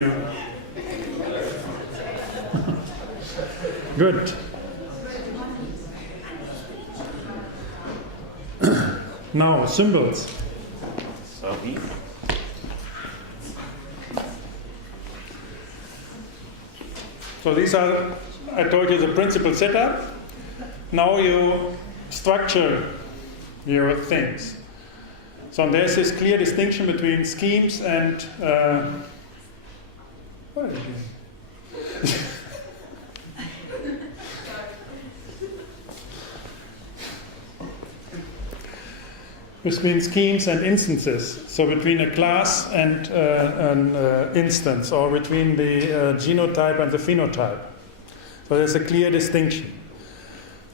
Good. Now, symbols. So these are, I told you, the principal setup. Now you structure your things. So there's this clear distinction between schemes and what are you doing? Between schemes and instances, so between a class and an instance, or between the genotype and the phenotype. So there's a clear distinction.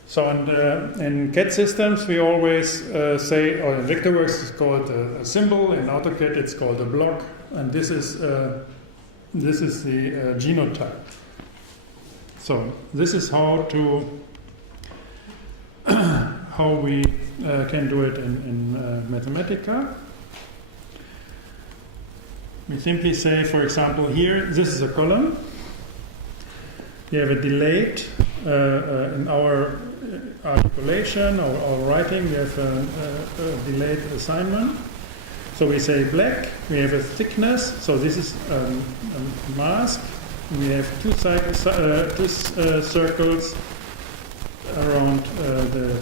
So in CAD systems, we always say, or in Vectorworks it's called a symbol, in AutoCAD it's called a block, and this is the genotype. So this is how we can do it in Mathematica. We simply say, for example, here, this is a column. We have a delayed, in our articulation or writing, we have a delayed assignment. So we say black, we have a thickness, so this is a mask. We have two circles around the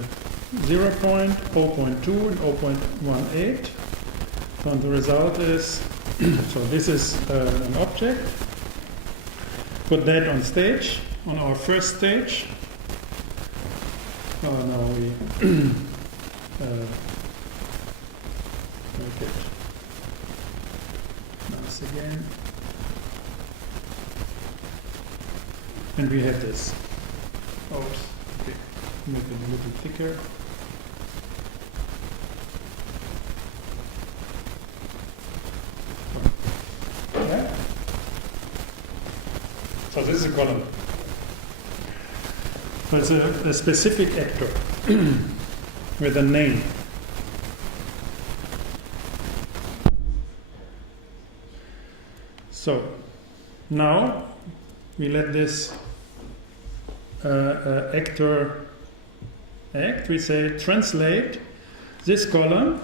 0 point, 0.2 and 0.18. So the result is, so this is an object. Put that on stage, on our first stage. Oh, now we make it nice again. And we have this. Oops. Okay. Make it a little thicker. Yeah. So this is a column. So it's a specific actor with a name. So now we let this actor act. We say translate this column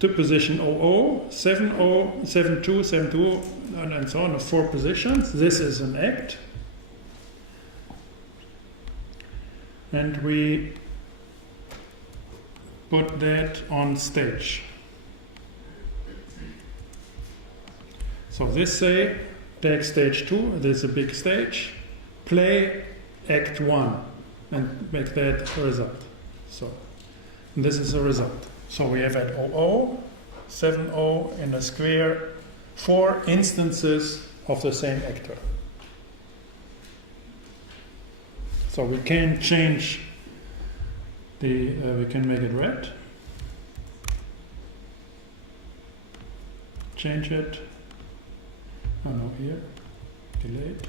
to position 00, 70, 72, 72, and so on, 4 positions. This is an act. And we put that on stage. So this say, take stage 2, this is a big stage, play act 1, and make that a result. So this is a result. So we have at 00, 70 in a square, 4 instances of the same actor. So we can change the, we can make it red, change it, oh no, here, delete,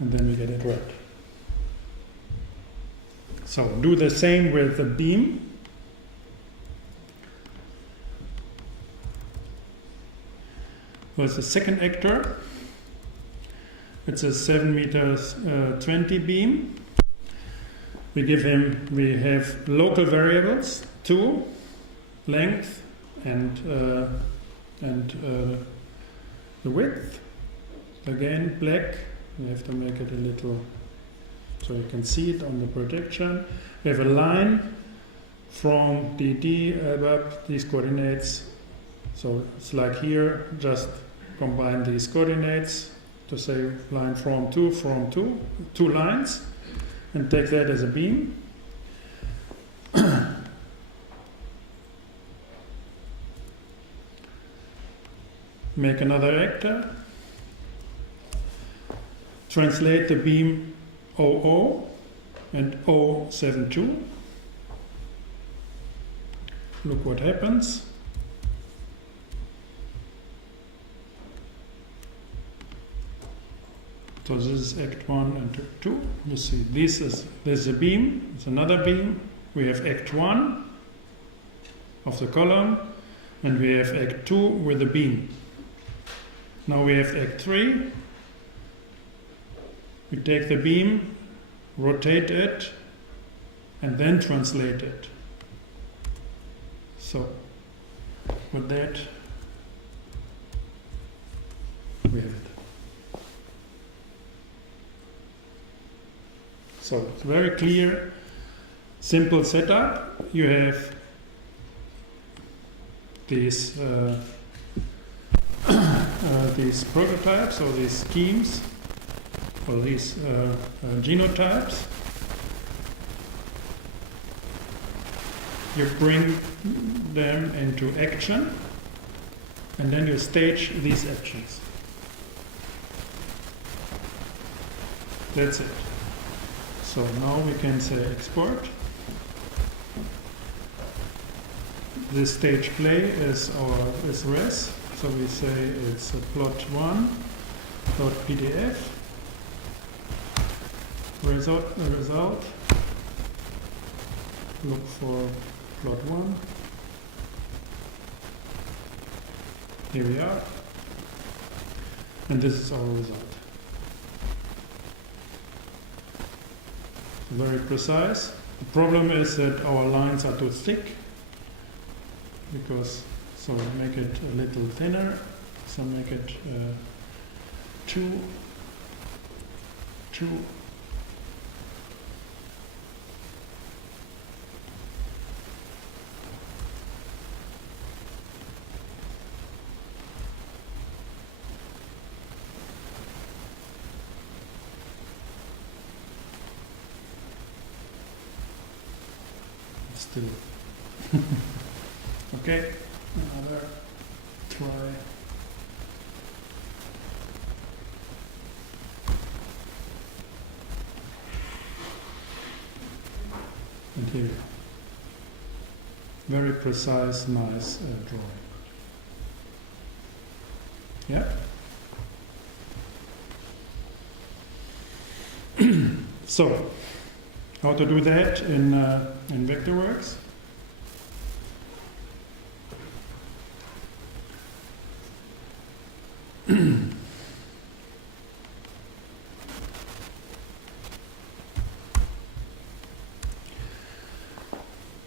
and then we get it red. So do the same with the beam. Was the second actor. It's a 7 meters 20 beam. We have local variables, 2, length and the width. Again, black. We have to make it a little so you can see it on the projection. We have a line from DD above these coordinates. So it's like here, just combine these coordinates to say line from 2, 2 lines, and take that as a beam. Make another actor. Translate the beam 00 and 072. Look what happens. So this is act 1 and 2. You see, this is a beam, it's another beam. We have act 1 of the column, and we have act 2 with the beam. Now we have Act 3. We take the beam, rotate it, and then translate it. So, with that, we have it. So, it's very clear, simple setup. You have these prototypes or these schemes or these genotypes. You bring them into action and then you stage these actions. That's it. So now we can say export. This stage play is res. So we say it's a plot1.pdf. Result. Look for plot 1. Here we are. And this is our result. Very precise. The problem is that our lines are too thick. So make it a little thinner. So make it 2. Still. Okay, another try. And here, very precise, nice drawing. Yeah. So, how to do that in Vectorworks?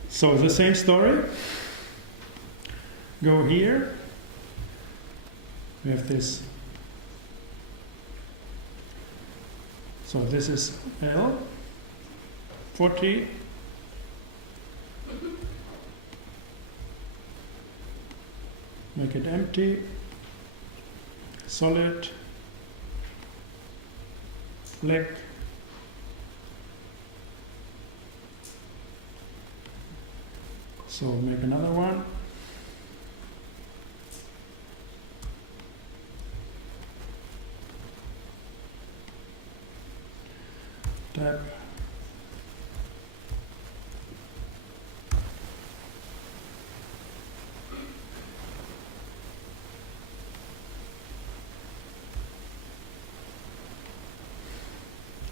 So the same story. Go here. We have this. So this is L. 40. Make it empty. Solid. Black. So make another one. Tab.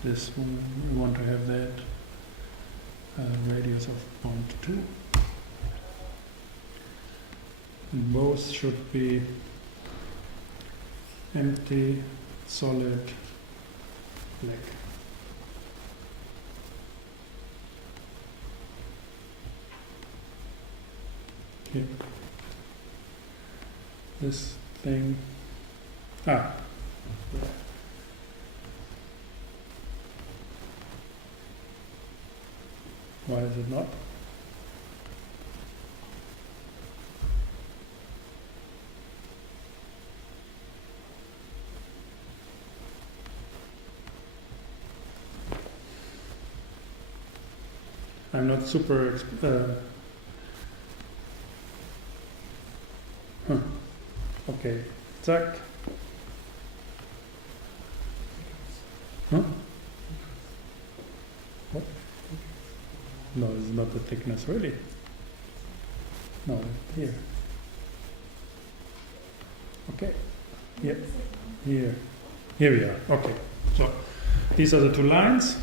This one, we want to have that radius of 0.2. And both should be empty, solid, black. Okay. This thing. Yeah. Why is it not? I'm not super okay, zack. Huh? What? No, it's not the thickness, really. No, here. Okay. Yep. Here. Here we are. Okay. So these are the two lines.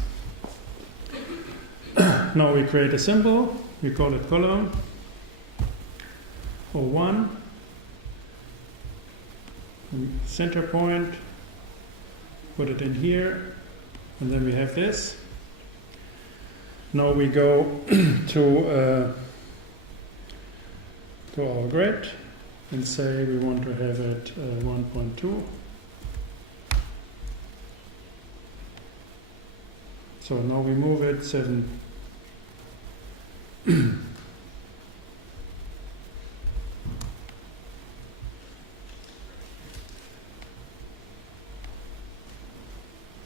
Now we create a symbol. We call it column 01. center point, put it in here, and then we have this. Now we go to our grid and say we want to have it 1.2. So now we move it 7.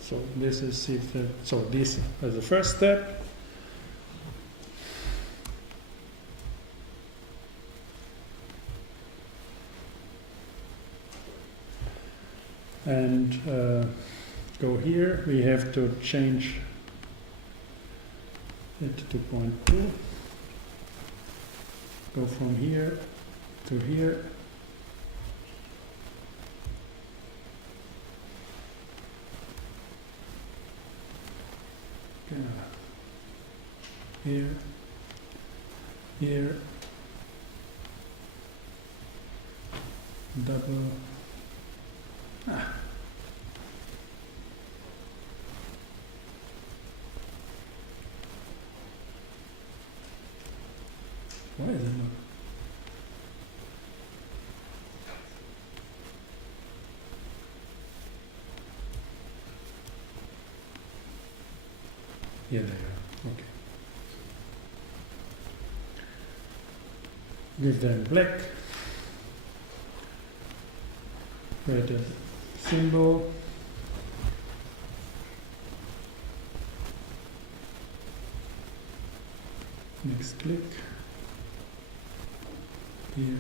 So this is so this is the first step. And go here. We have to change it to 0.2. Go from here to here. Here, here, double. Why is it not? Yeah, there you are. Okay. Give them black. Create a symbol. Next click. Here.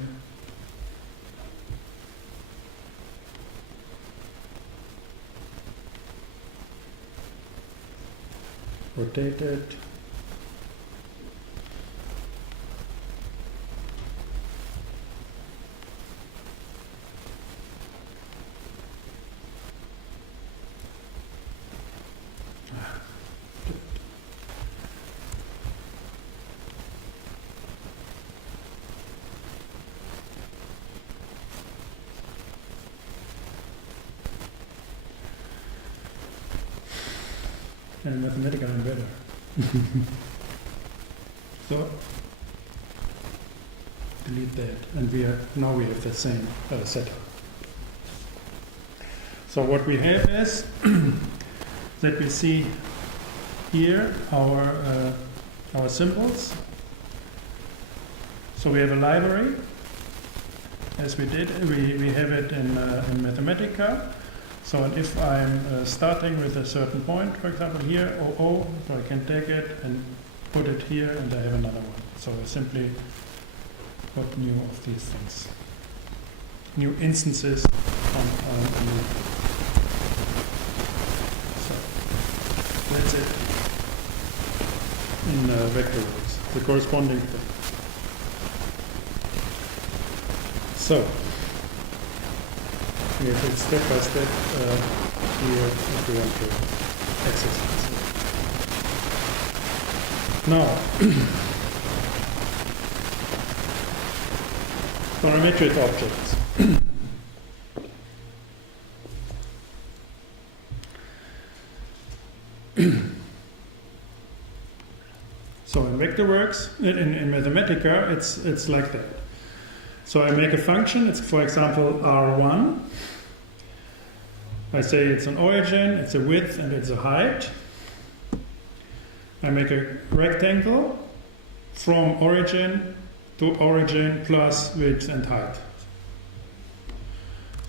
Rotate it. And Mathematica I'm better. So delete that, and now we have the same setup. So what we have is that we see here our symbols. So we have a library, as we did. We have it in Mathematica. So and if I'm starting with a certain point, for example here, 00, so I can take it and put it here, and I have another one. So I simply put new of these things, new instances on new. So that's it in Vectorworks, the corresponding thing. So we have it step by step here if we want to exercise it. Now, parametric objects. So in Vectorworks, in Mathematica, it's like that. So I make a function, it's for example R1. I say it's an origin, it's a width, and it's a height. I make a rectangle from origin to origin plus width and height.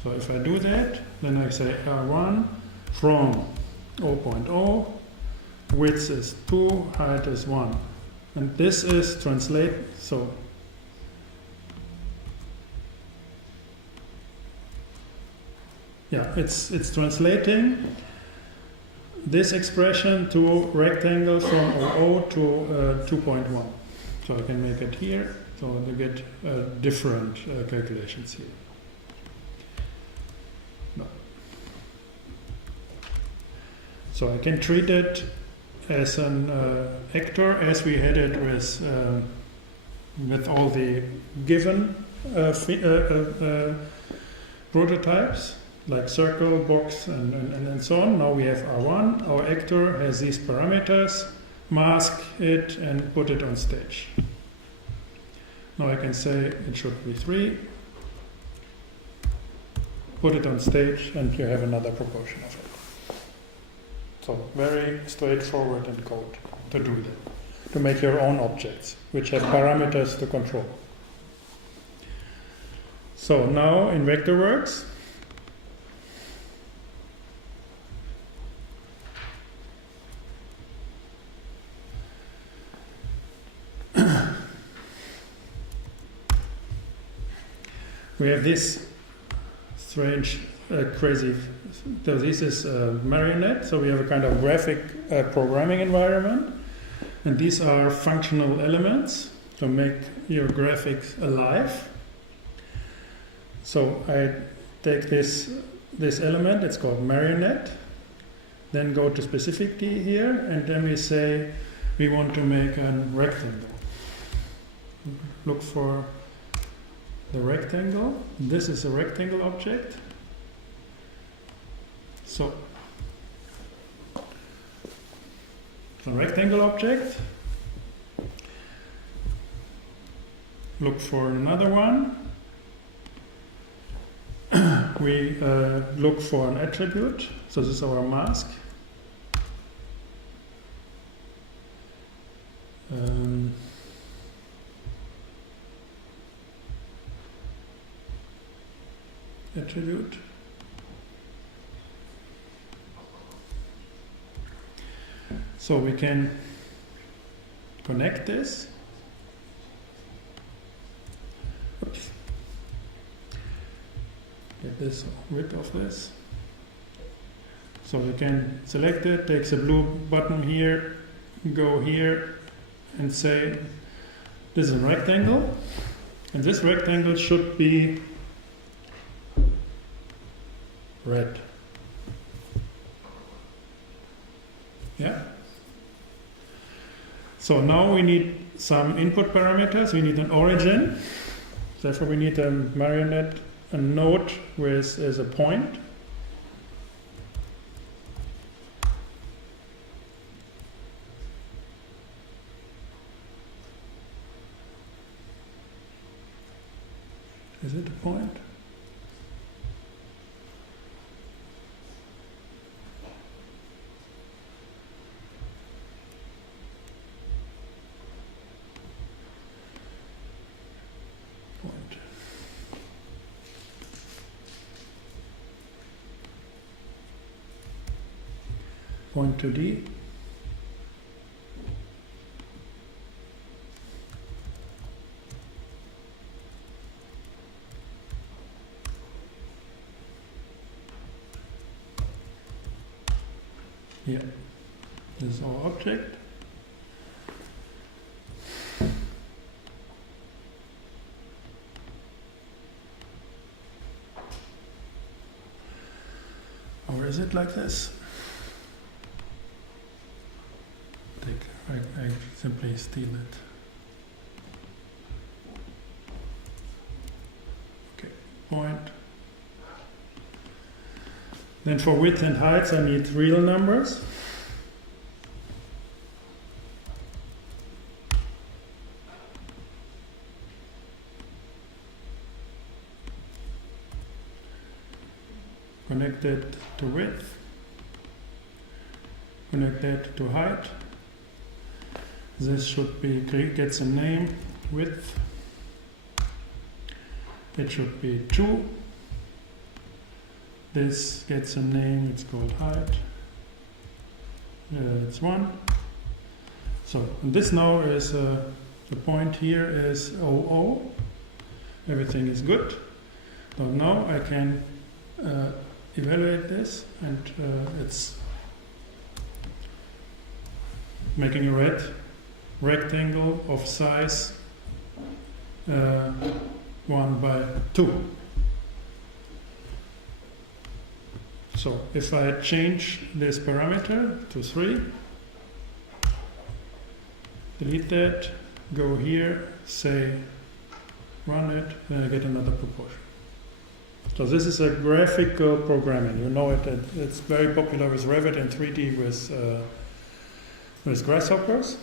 So if I do that, then I say R1 from 0.0, width is 2, height is 1. And this is translate, so yeah, it's translating this expression to rectangle from 00 to 2.1. So I can make it here, so you get different calculations here. No. So I can treat it as an actor, as we had it with all the given prototypes, like circle, box, and so on. Now we have R1. Our actor has these parameters, mask it, and put it on stage. Now I can say it should be 3. Put it on stage, and you have another proportion of it. So very straightforward in code to do that, to make your own objects, which have parameters to control. So now in Vectorworks, we have this strange, crazy, so this is Marionette, so we have a kind of graphic programming environment, and these are functional elements to make your graphics alive. So I take this element, it's called Marionette, then go to specific D here, and then we say we want to make a rectangle. Look for the rectangle. This is a rectangle object. So, a rectangle object. Look for another one. We look for an attribute. So this is our mask. Attribute. So we can connect this. Oops. Get this rid of this. So we can select it, take the blue button here, go here, and say this is a rectangle, and this rectangle should be red. Yeah. So now we need some input parameters. We need an origin. Therefore, we need a marionette, a node with as a point. Is it a point? Point to D. Yeah, this is our object. Or is it like this? I simply steal it. Okay, point. Then for width and heights I need real numbers. Connect that to width. Connect that to height. This should be, gets a name, width. It should be 2. This gets a name, it's called height. It's 1. So this now is, the point here is 00. Everything is good. So now I can evaluate this, and it's making a red rectangle of size 1/2. So if I change this parameter to 3, delete that, go here, say run it, then I get another proportion. So this is a graphical programming. You know it. It's very popular with Revit and 3D with grasshoppers.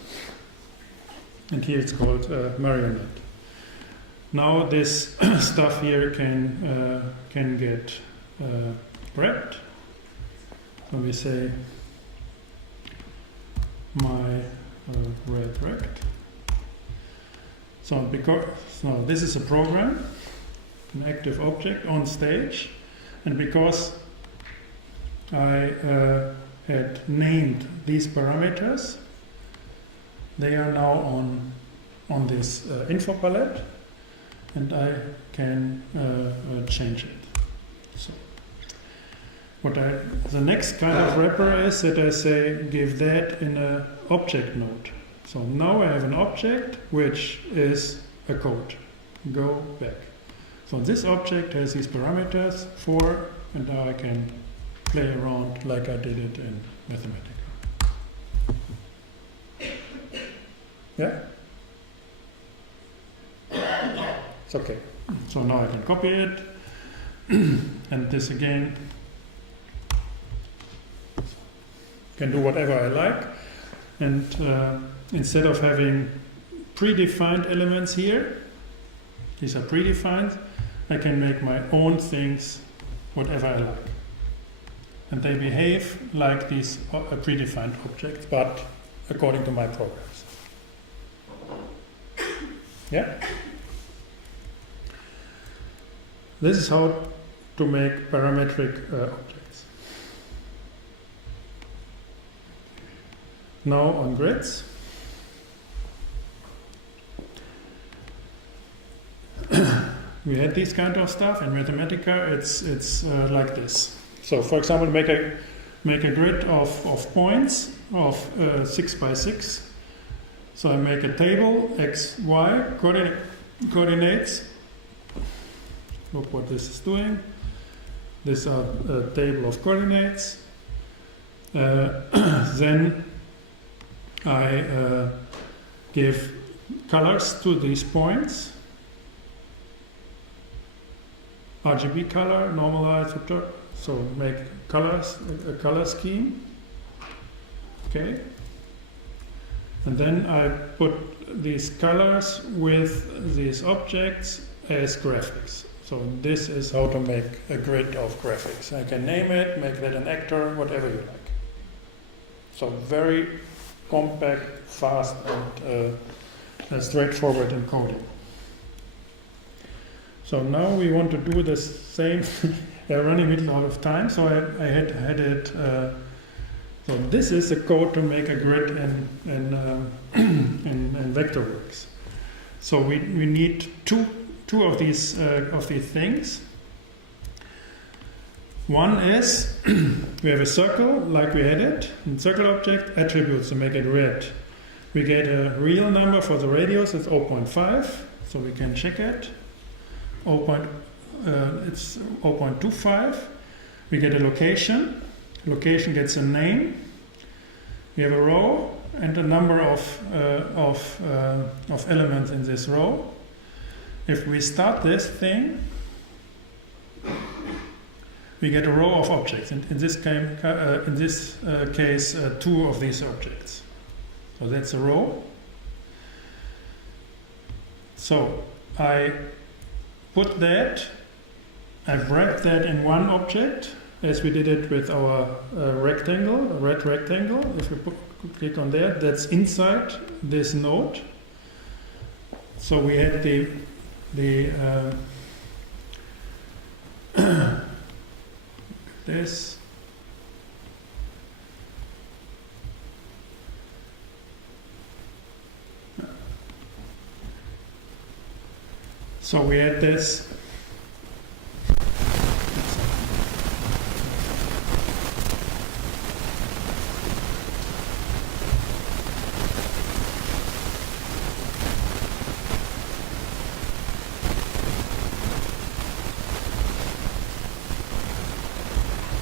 And here it's called marionette. Now this stuff here can get grabbed. So we say my red rect. So this is a program, an active object on stage, and because I had named these parameters, they are now on this info palette, and I can change it. So the next kind of wrapper is that I say give that in an object node. So now I have an object which is a code. Go back. So this object has these parameters for, and now I can play around like I did it in Mathematica. Yeah? It's okay. So now I can copy it, and this again can do whatever I like. And instead of having predefined elements here, these are predefined, I can make my own things, whatever I like. And they behave like these predefined objects, but according to my programs. Yeah? This is how to make parametric objects. Now on grids. We had this kind of stuff in Mathematica. It's like this. So, for example, make a grid of points of 6 by 6. So I make a table x, y coordinates. Look what this is doing. These are a table of coordinates. Then I give colors to these points. RGB color, normalize, so make colors, a color scheme. Okay. And then I put these colors with these objects as graphics. So this is how to make a grid of graphics. I can name it, make that an actor, whatever you like. So very compact, fast, and straightforward in coding. So now we want to do the same. We're running a little out of time, so I had it. So this is the code to make a grid in Vectorworks. So we need two of these things. One is we have a circle like we had it, and circle object attributes to make it red. We get a real number for the radius, it's 0.5, so we can check it. It's 0.25. We get a location. Location gets a name. We have a row and a number of elements in this row. If we start this thing, we get a row of objects. In this case, two of these objects. So that's a row. So I put that, I've wrapped that in one object, as we did it with our rectangle, a red rectangle. If we click on that, that's inside this node. So we had the this. So we had this.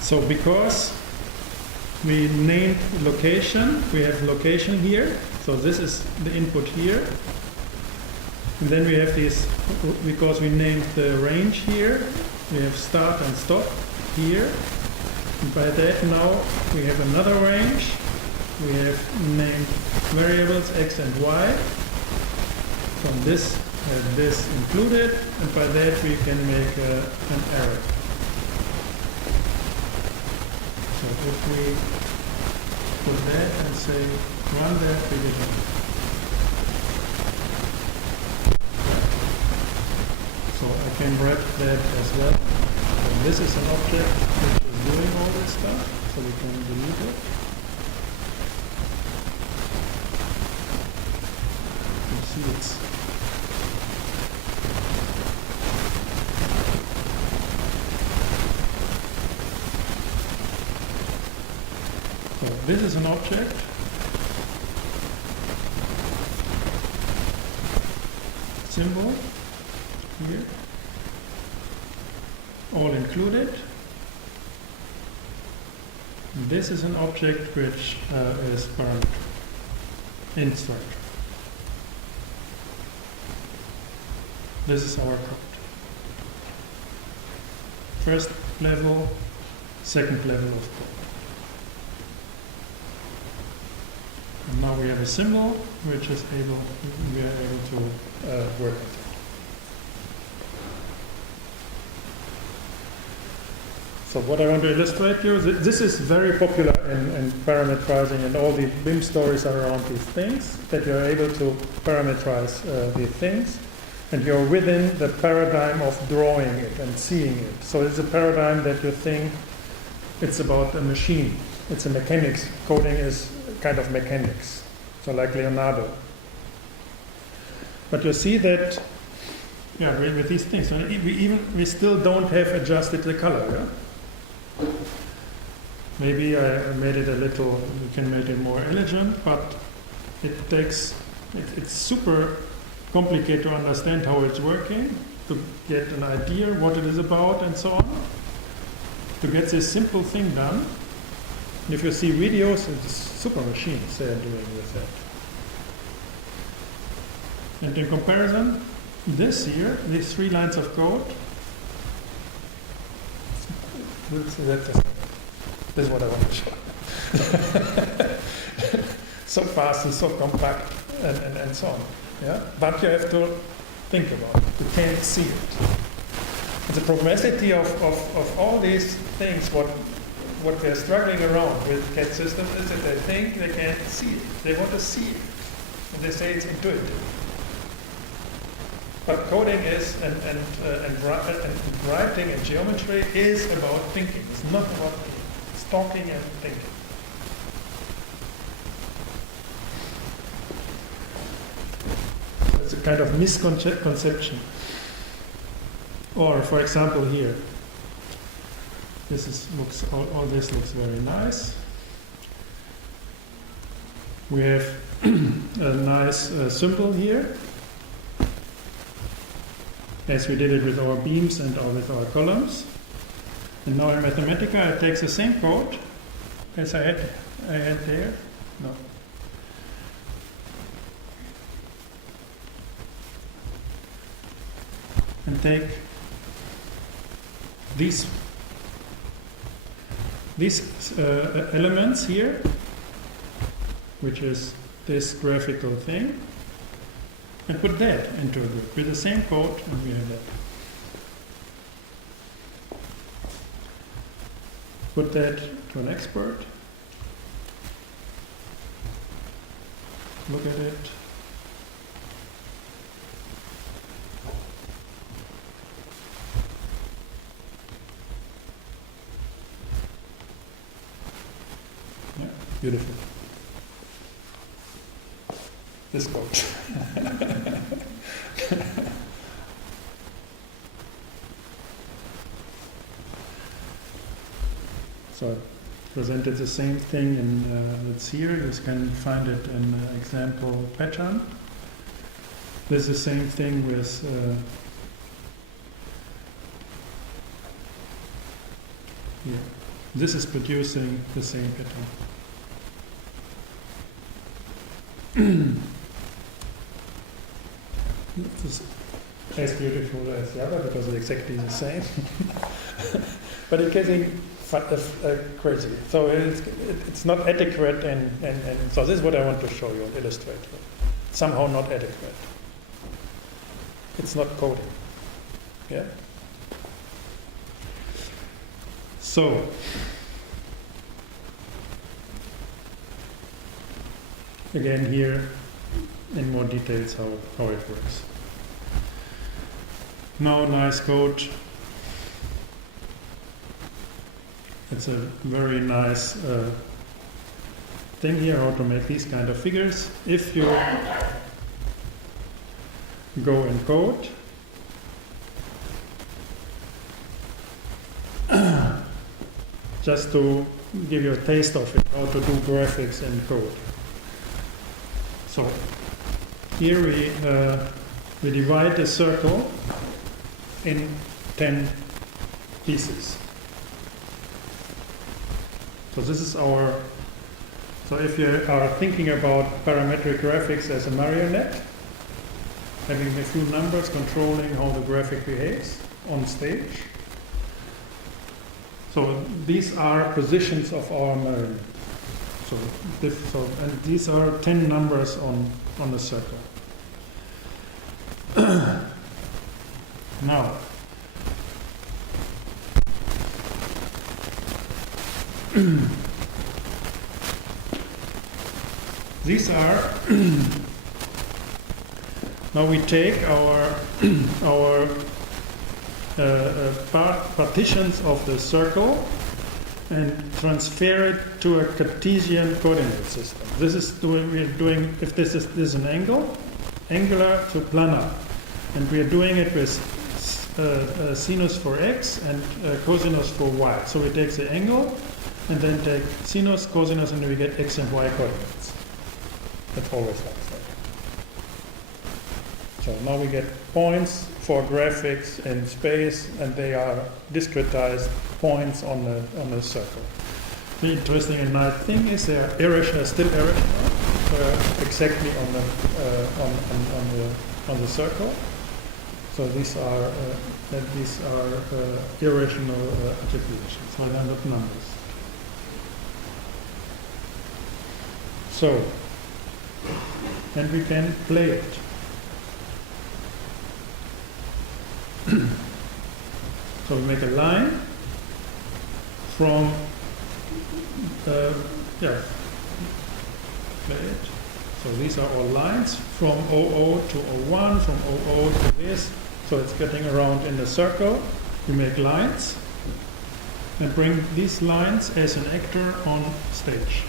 So because we named location, we have location here. So this is the input here. And then we have this, because we named the range here, we have start and stop here. And by that now we have another range. We have named variables x and y. From this included, and by that we can make an array. So if we put that and say run that, we get it. So I can wrap that as well. And this is an object which is doing all this stuff, so we can delete it. You see it's so this is an object. Symbol here. All included. This is an object which is parameter. Insert. This is our code. First level, second level of code. And now we have a symbol which is we are able to work with. So what I want to illustrate here, this is very popular in parameterizing, and all the BIM stories are around these things, that you're able to parameterize these things, and you're within the paradigm of drawing it and seeing it. So it's a paradigm that you think it's about a machine. It's a mechanics. Coding is kind of mechanics, so like Leonardo. But you see that, yeah, with these things, we still don't have adjusted the color. Yeah? Maybe I made it a little, we can make it more elegant, but it's super complicated to understand how it's working, to get an idea what it is about and so on, to get this simple thing done. And if you see videos, it's super machines they are doing with that. And in comparison, this here, these 3 lines of code, this is what I want to show. So fast and so compact and so on. Yeah? But you have to think about it. You can't see it. The problematicity of all these things, what they're struggling around with CAD systems, is that they think they can't see it. They want to see it. And they say it's intuitive. But coding is, and writing and geometry is about thinking. It's not about thinking. It's talking and thinking. So it's a kind of misconception. Or, for example, here, all this looks very nice. We have a nice symbol here, as we did it with our beams and with our columns. And now in Mathematica, I take the same code as I had there. No. And take these elements here, which is this graphical thing, and put that into a group with the same code, and we have that. Put that to an expert. Look at it. Yeah, beautiful. This code. So I presented the same thing in it's here. You can find it in example pattern. This is the same thing with here. This is producing the same pattern. as beautiful as the other because it's exactly the same. But it's getting crazy. So it's not adequate, and so this is what I want to show you and illustrate. Somehow not adequate. It's not coding. Yeah. So again here in more details how it works. Now nice code. It's a very nice thing here how to make these kind of figures. If you go and code, just to give you a taste of it, how to do graphics in code. So here we divide a circle in 10 pieces. So this is our, so if you are thinking about parametric graphics as a marionette, having a few numbers controlling how the graphic behaves on stage. So these are positions of our marionette. So and these are 10 numbers on the circle. Now, these are now we take our partitions of the circle and transfer it to a Cartesian coordinate system. This is we're doing if this is an angle, angular to planar, and we are doing it with sinus for x and cosinus for y. So we take the angle and then take sinus, cosinus, and we get x and y coordinates. That's always like that. So now we get points for graphics in space, and they are discretized points on the circle. The interesting and nice thing is they are irrational, still irrational, exactly on the circle. So these are irrational articulations. So they're not numbers. So, and we can play it. So we make a line from, play it. So these are all lines from 00 to 01, from 00 to this. So it's getting around in the circle. We make lines and bring these lines as an actor on stage.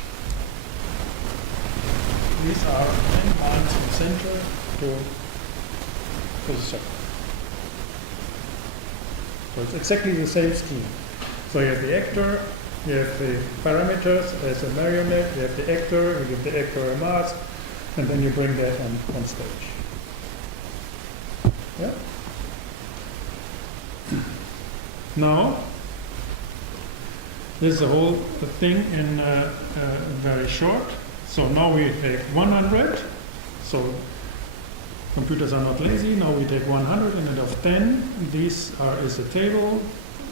These are 10 lines from center to the circle. So it's exactly the same scheme. So you have the actor, you have the parameters as a marionette, you have the actor, you give the actor a mask, and then you bring that on stage. Yeah? Now, this is the whole thing in very short. So now we take 100. So computers are not lazy. Now we take 100 instead of 10. This is a table.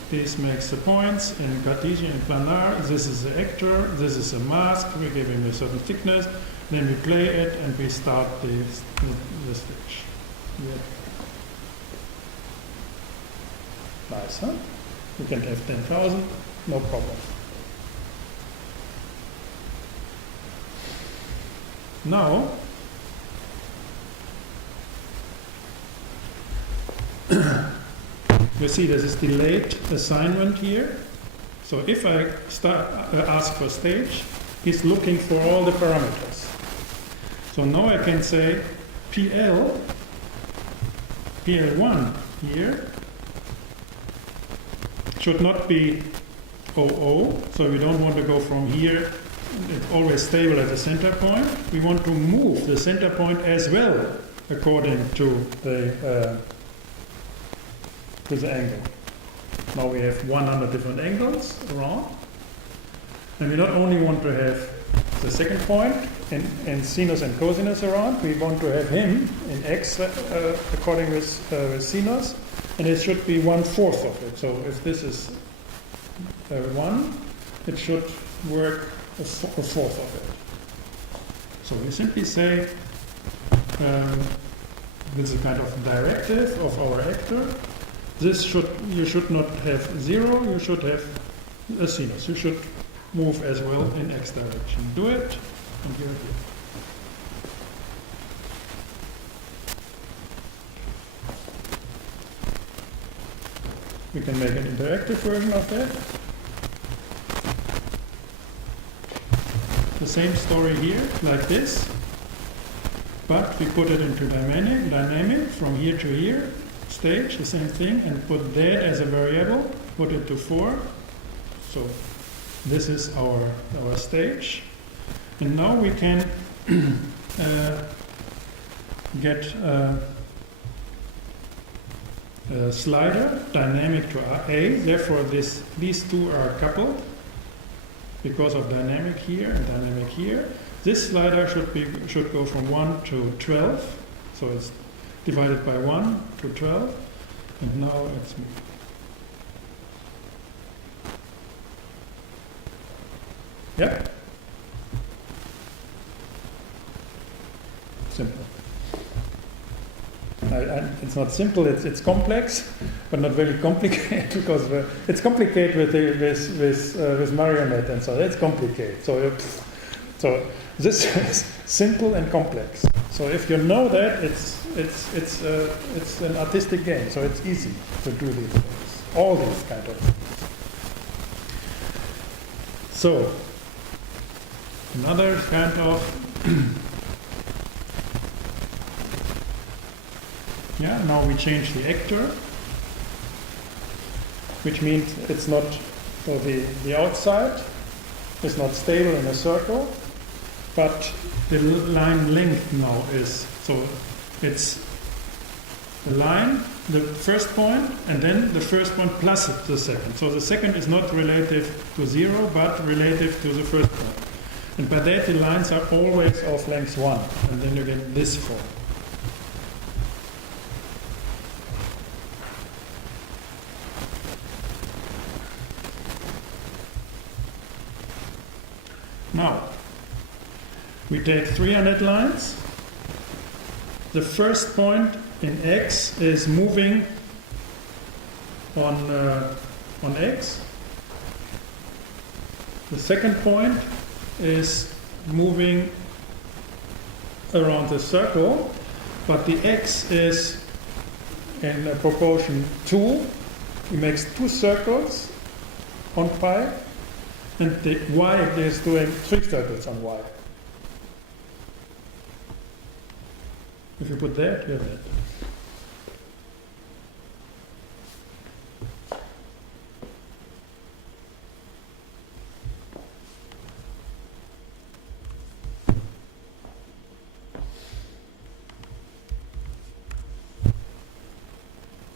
This makes the points in Cartesian and planar. This is the actor. This is a mask. We give him a certain thickness. Then we play it and we start the stage. Yeah. Nice, huh? You can have 10,000, no problem. Now, you see there's this delayed assignment here. So if I ask for stage, he's looking for all the parameters. So now I can say PL1 here should not be 00, so we don't want to go from here. It's always stable at the center point. We want to move the center point as well according to the angle. Now we have 100 different angles around, and we not only want to have the second point, and sinus and cosinus around. We want to have him in x according with sinus, and it should be 1/4 of it. So if this is 1, it should work a fourth of it. So we simply say this is a kind of directive of our actor. You should not have 0, you should have a sinus. You should move as well in x direction. Do it, and you're here. We can make an interactive version of that. The same story here, like this, but we put it into dynamic from here to here, stage, the same thing, and put that as a variable, put it to 4. So this is our stage. And now we can get a slider, dynamic to A, therefore these two are coupled because of dynamic here and dynamic here. This slider should go from 1 to 12, so it's divided by 1 to 12, and now it's yeah, simple. It's not simple, it's complex, but not very complicated, because it's complicated with marionette and so it's complicated. So this is simple and complex. So if you know that, it's an artistic game. So it's easy to do these things, all these kind of things. So another kind of yeah. Now we change the actor, which means it's not so the outside is not stable in a circle. But the line length now is, so it's the line, the first point, and then the first point plus the second. So the second is not relative to 0, but relative to the first point. And by that the lines are always of length 1, and then you get this form. Now, we take 300 lines. The first point in X is moving on X. The second point is moving around the circle, but the X is in proportion 2. It makes 2 circles on pi, and the Y is doing 3 circles on Y. If you put that, you have that.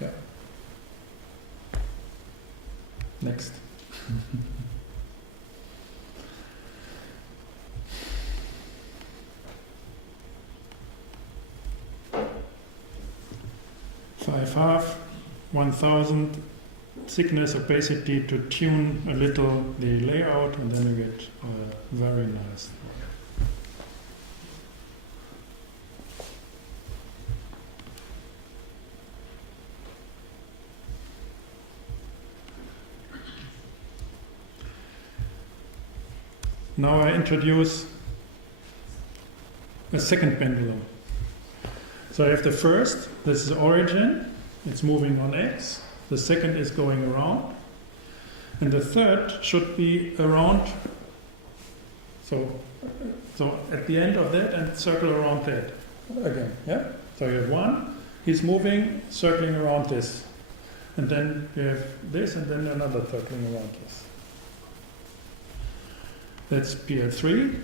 Yeah. Next. Half 1000 thickness opacity to tune a little the layout, and then you get very nice. Now I introduce a second pendulum. So I have the first, this is origin, it's moving on X. The second is going around. And the third should be around, so at the end of that, and circle around that again. Yeah? So you have one, he's moving, circling around this. And then you have this, and then another circling around this. That's PL3.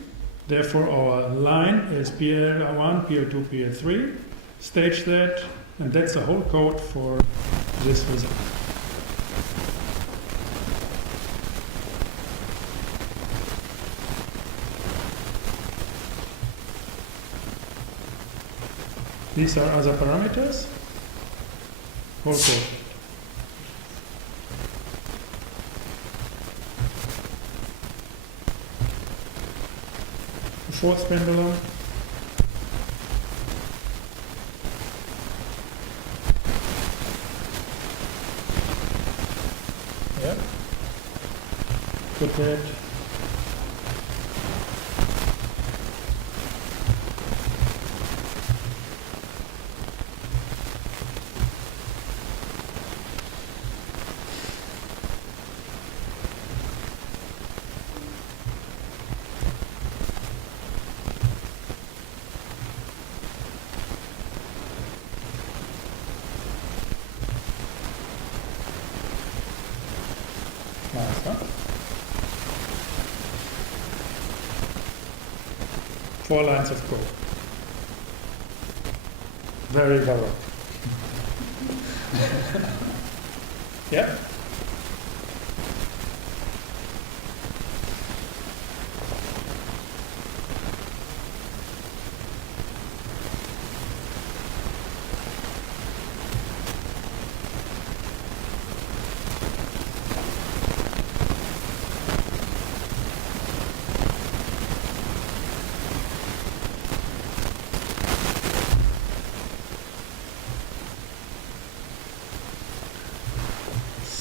Therefore our line is PL1, PL2, PL3. Stage that, and that's the whole code for this result. These are other parameters. Also, the fourth pendulum. Yeah. Put that. Nice, huh? 4 lines of code. Very thorough. Yeah?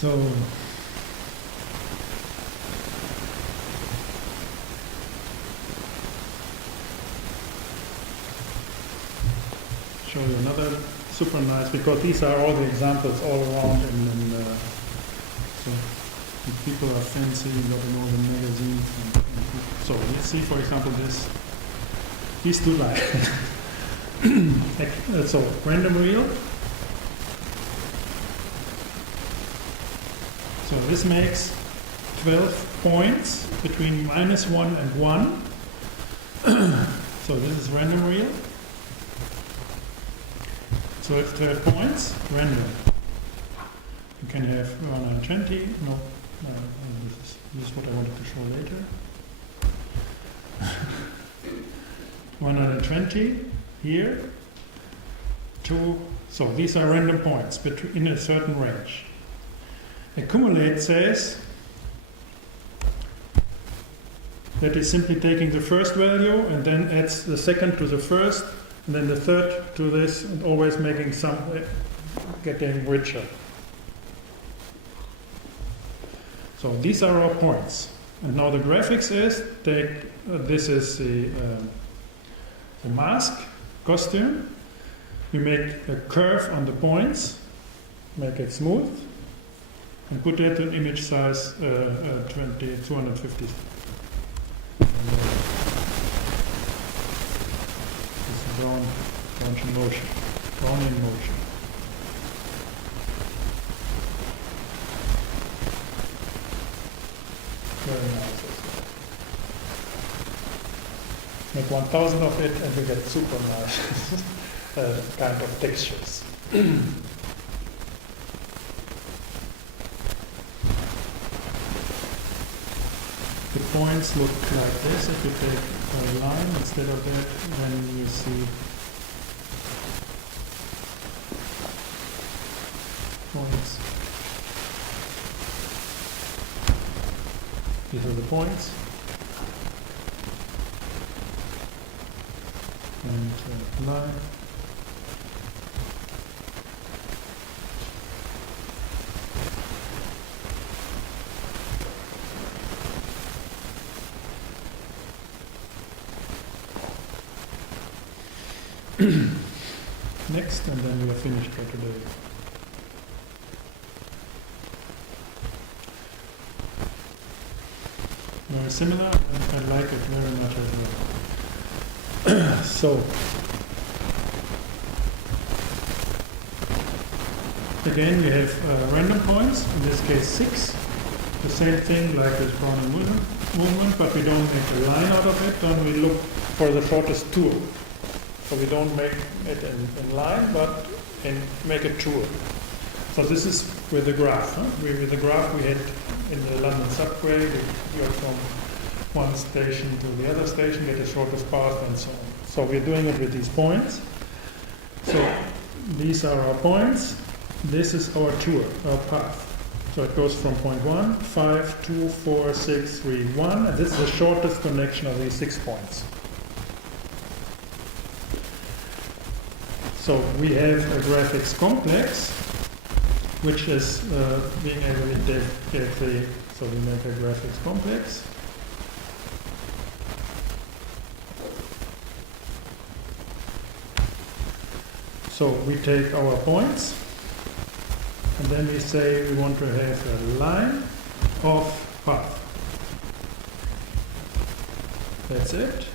So, show you another super nice, because these are all the examples all around so if people are fancy, you got in all the magazines. So let's see, for example, these two lines. So random wheel. So this makes 12 points between -1 and 1. So this is random real. So it's 12 points, random. You can have 120. No, this is what I wanted to show later. 120 here. 2. So these are random points in a certain range. Accumulate says that is simply taking the first value and then adds the second to the first and then the third to this, and always making some getting richer. So these are our points. And now the graphics is this is the mask costume. We make a curve on the points, make it smooth, and put that in image size 250. This is drawn in motion. Drawn in motion. Very nice. Make 1,000 of it and we get super nice kind of textures. The points look like this. If you take a line instead of that, then you see points. These are the points. And line. Next, and then we are finished for today. Very similar, and I like it very much as well. So, again we have random points, in this case 6. The same thing like this Brownian movement, but we don't make a line out of it, then we look for the shortest tour. So we don't make it in line, but make a tour. So this is with the graph. Huh? With the graph we had in the London subway, we go from one station to the other station, get the shortest path and so on. So we're doing it with these points. So these are our points. This is our tour, our path. So it goes from point 1, 5, 2, 4, 6, 3, 1, and this is the shortest connection of these 6 points. So we have a graphics complex, which is being able to get the, so we make a graphics complex. So we take our points, and then we say we want to have a line of path. That's it.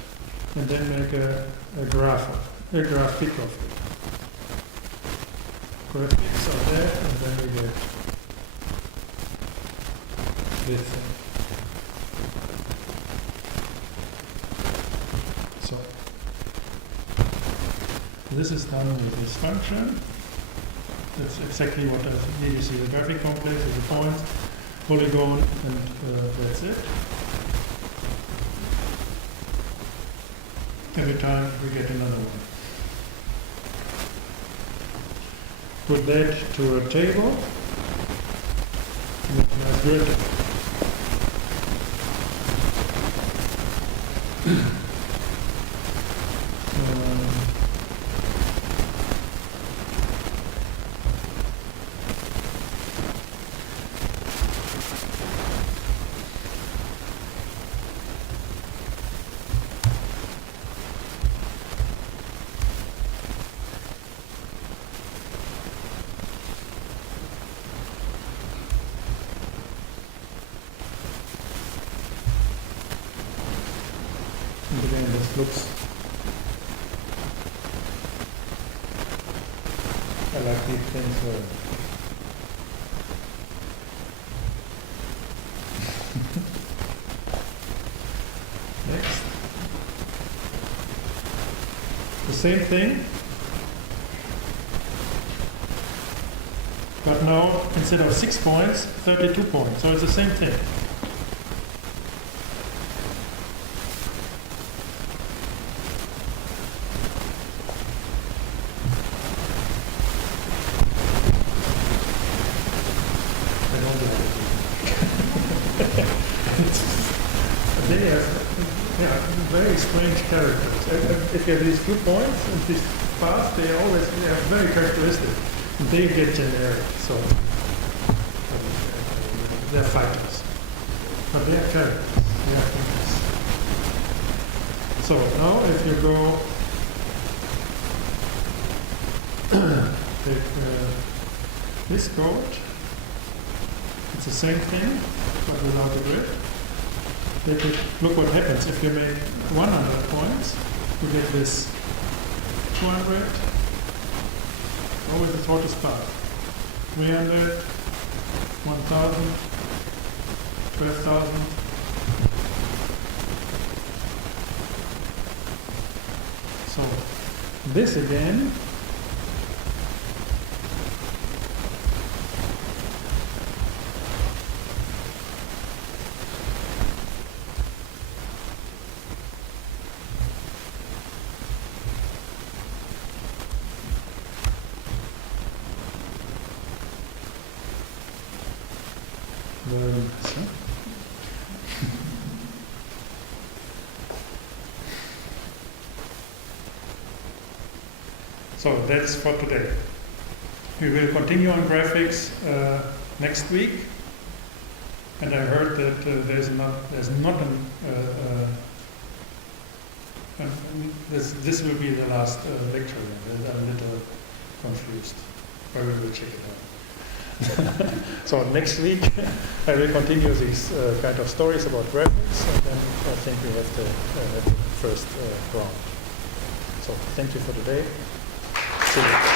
And then make a graphic of it. Graphics are there, and then we get this thing. So this is done with this function. That's exactly what I need. You see the graphic complex is a point, polygon, and that's it. Every time we get another one. Put that to a table. Make a nice grid. And again, this looks, I like these things well. Next. The same thing, but now instead of 6 points, 32 points. So it's the same thing. They have very strange characters. If you have these few points and these paths, they are very characteristic. They get generic, so they're fighters. But they are characters. They are thinkers. So now if you go take this code, it's the same thing, but without a grid. Look what happens if you make 100 points. You get this 200, always the shortest path. 300, 1000, 12,000. So this again. So that's for today. We will continue on graphics next week, and I heard that there's not this will be the last lecture. I'm a little confused, but we will check it out. So next week I will continue these kind of stories about graphics, and then I think we have the first round. So thank you for today. See you.